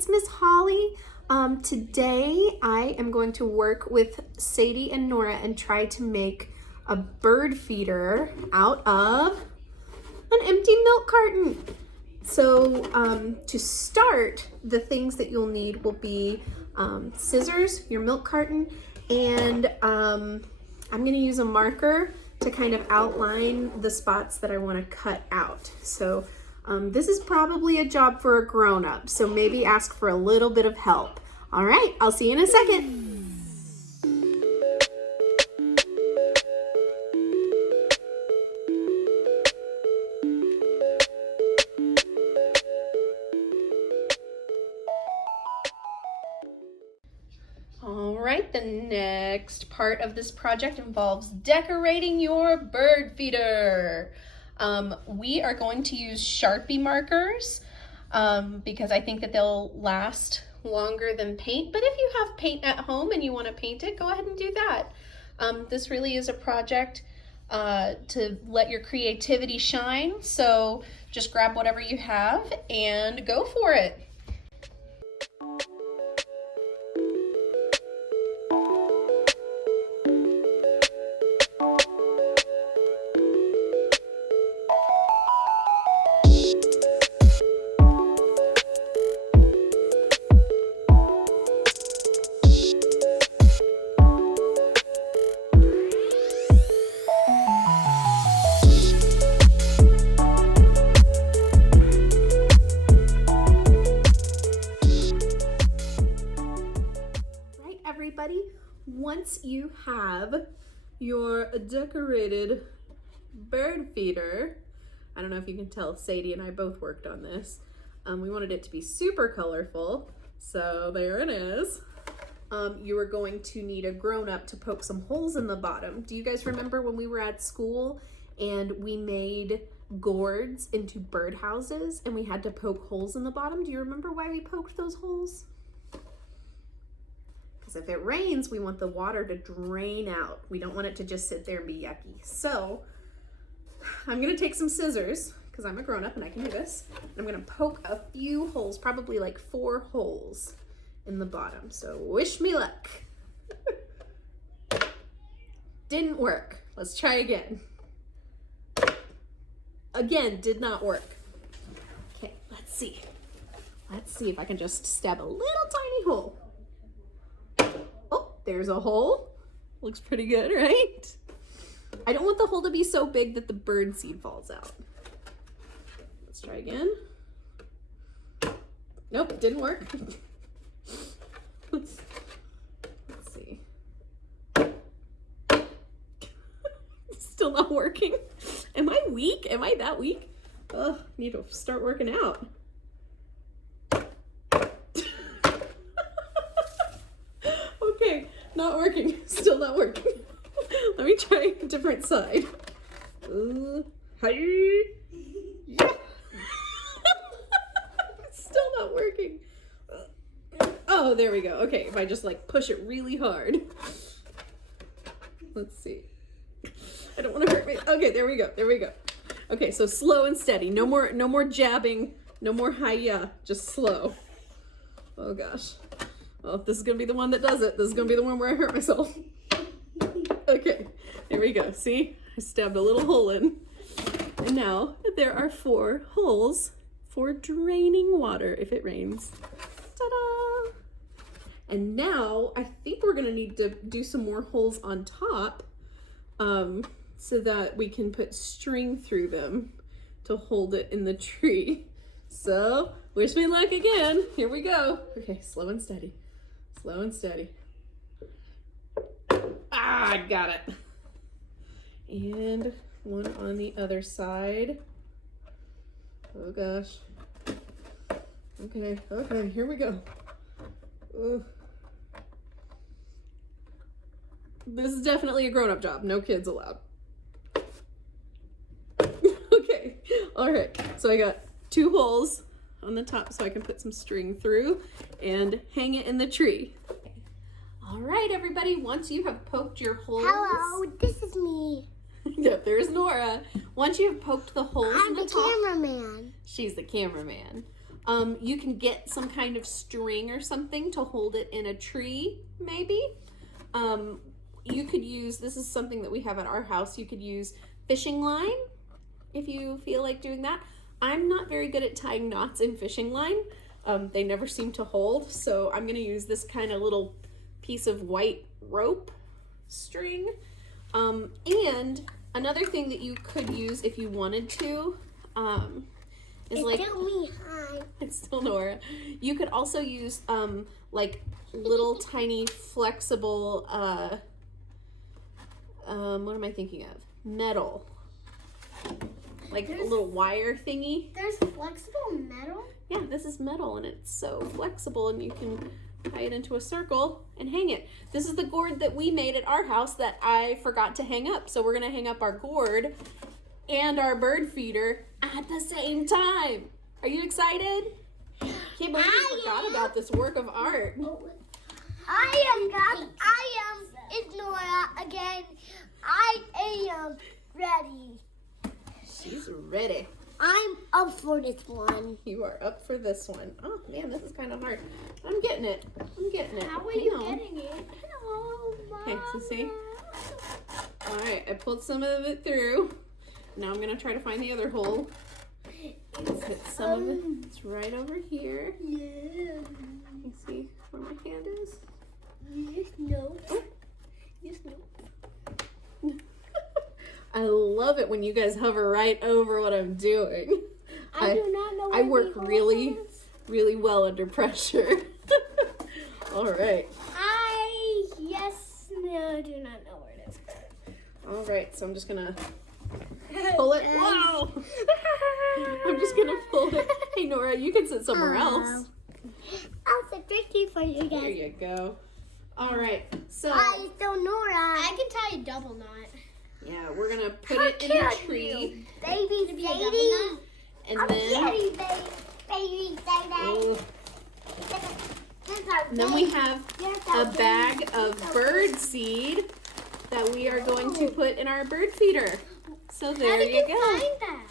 it's Miss Holly. Today I am going to work with Sadie and Nora and try to make a bird feeder out of an empty milk carton. So to start, the things that you'll need will be scissors, your milk carton, and I'm going to use a marker to kind of outline the spots that I want to cut out. So this is probably a job for a grown-up, so maybe ask for a little bit of help. All right, I'll see you in a second. All right, the next part of this project involves decorating your bird feeder. We are going to use Sharpie markers because I think that they'll last longer than paint. But if you have paint at home and you want to paint it, go ahead and do that. This really is a project to let your creativity shine. So just grab whatever you have and go for it. Everybody, once you have your decorated bird feeder, I don't know if you can tell, Sadie and I both worked on this. We wanted it to be super colorful, so there it is. You are going to need a grown-up to poke some holes in the bottom. Do you guys remember when we were at school and we made gourds into bird houses and we had to poke holes in the bottom? Do you remember why we poked those holes? If it rains, we want the water to drain out. We don't want it to just sit there and be yucky. So I'm gonna take some scissors, because I'm a grown-up and I can do this. I'm gonna poke a few holes, probably like 4 holes in the bottom. So wish me luck. Didn't work. Let's try again. Again, did not work. Okay, let's see. Let's see if I can just stab a little tiny hole. There's a hole. Looks pretty good, right? I don't want the hole to be so big that the bird seed falls out. Let's try again. Nope, didn't work. Let's see. Still not working. Am I weak? Am I that weak? Ugh, need to start working out. Okay, not working. Still not working. Let me try a different side. Hi. Yeah. Still not working. Oh, there we go. Okay, if I just like push it really hard. Let's see. I don't want to hurt me. Okay, there we go. There we go. Okay, so slow and steady. No more jabbing. No more hi-ya. Just slow. Oh gosh. Well, if this is going to be the one that does it, this is going to be the one where I hurt myself. Okay, there we go. See? I stabbed a little hole in. And now there are 4 holes for draining water if it rains. Ta-da! And now I think we're going to need to do some more holes on top so that we can put string through them to hold it in the tree. So, wish me luck again. Here we go. Okay, slow and steady. Slow and steady. Ah, I got it. And one on the other side. Oh gosh. Okay, here we go. This is definitely a grown-up job. No kids allowed. Okay, all right. So I got 2 holes on the top so I can put some string through and hang it in the tree. All right, everybody, once you have poked your holes. Hello, this is me. Yep, there's Nora. Once you have poked the holes in the top. I'm the cameraman. She's the cameraman. You can get some kind of string or something to hold it in a tree, maybe. You could use, this is something that we have at our house, you could use fishing line if you feel like doing that. I'm not very good at tying knots in fishing line. They never seem to hold, so I'm gonna use this kind of little piece of white rope string. And another thing that you could use if you wanted to, is It's like, still me. Hi. it's still Nora. You could also use like little tiny flexible what am I thinking of? Metal. Like a little wire thingy. There's flexible metal. Yeah, this is metal and it's so flexible and you can tie it into a circle and hang it. This is the gourd that we made at our house that I forgot to hang up. So we're gonna hang up our gourd and our bird feeder at the same time. Are you excited? Can't believe you forgot about this work of art. It's Nora again. I am ready. She's ready. I'm up for this one. You are up for this one. Oh man, this is kind of hard. I'm getting it. How are Hang you on. getting it? Hello, Okay, so see? Mama. All right, I pulled some of it through. Now I'm gonna try to find the other hole. Put some of it. It's right over here. Yeah. You see where my hand is? Yes, no. Yes, no. I love it when you guys hover right over what I'm doing. I do not know. I where work the hole really, is. really well under pressure. All right. I do not know where it is. All right, so I'm just gonna pull it. Whoa! I'm just gonna pull it. Hey Nora, you can sit somewhere else. I'll sit right here for you There guys. you go. All right, so So Nora. I can tie a double knot. yeah, we're gonna put it in the tree, Baby, baby. and then baby, oh, and then we have a bag of bird seed that we are going to put in our bird feeder. So there you go. Find that?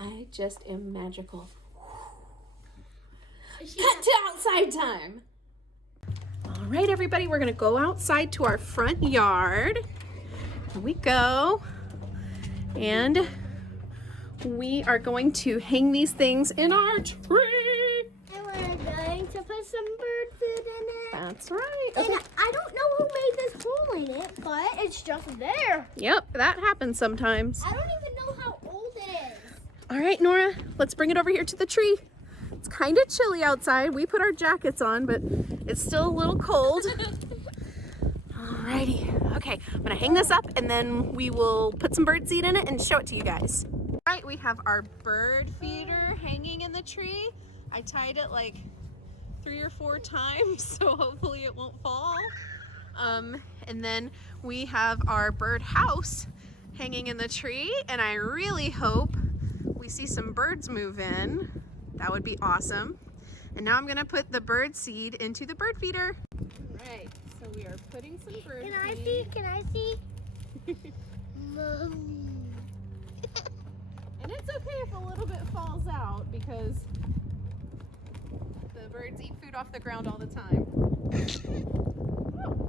I just am magical. Cut to outside time. All right, everybody, we're gonna go outside to our front yard. Here we go. And we are going to hang these things in our tree. And we're going to put some bird food in it. That's right. And Okay. I don't know who made this hole in it, but it's just there. Yep, that happens sometimes. I don't even know how old it is. All right, Nora, let's bring it over here to the tree. It's kind of chilly outside. We put our jackets on, but it's still a little cold. Alrighty. Okay, I'm gonna hang this up and then we will put some bird seed in it and show it to you guys. All right, we have our bird feeder hanging in the tree. I tied it like 3 or 4 times, so hopefully it won't fall. And then we have our bird house hanging in the tree, and I really hope we see some birds move in. That would be awesome. And now I'm gonna put the bird seed into the bird feeder. All right, so we are putting some bird Can I seed. see? Can I see? Mommy. And it's okay if a little bit falls out because the birds eat food off the ground all the time. Oh.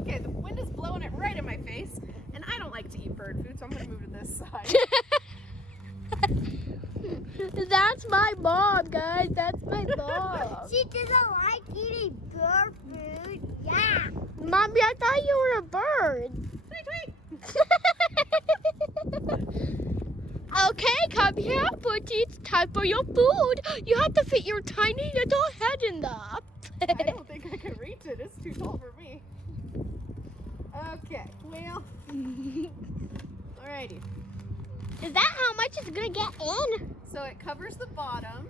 Okay, the wind is blowing it right in my face, and I don't like to eat bird food, so I'm gonna move to this side. That's my mom, guys. That's my mom. She doesn't like eating bird food. Yeah. Mommy, I thought you were a bird. Okay, come here, but it's time for your food. You have to fit your tiny little head in the. I don't think I can reach it. It's too tall for me. Okay, well, alrighty. Is that how much it's gonna get in? So it covers the bottom,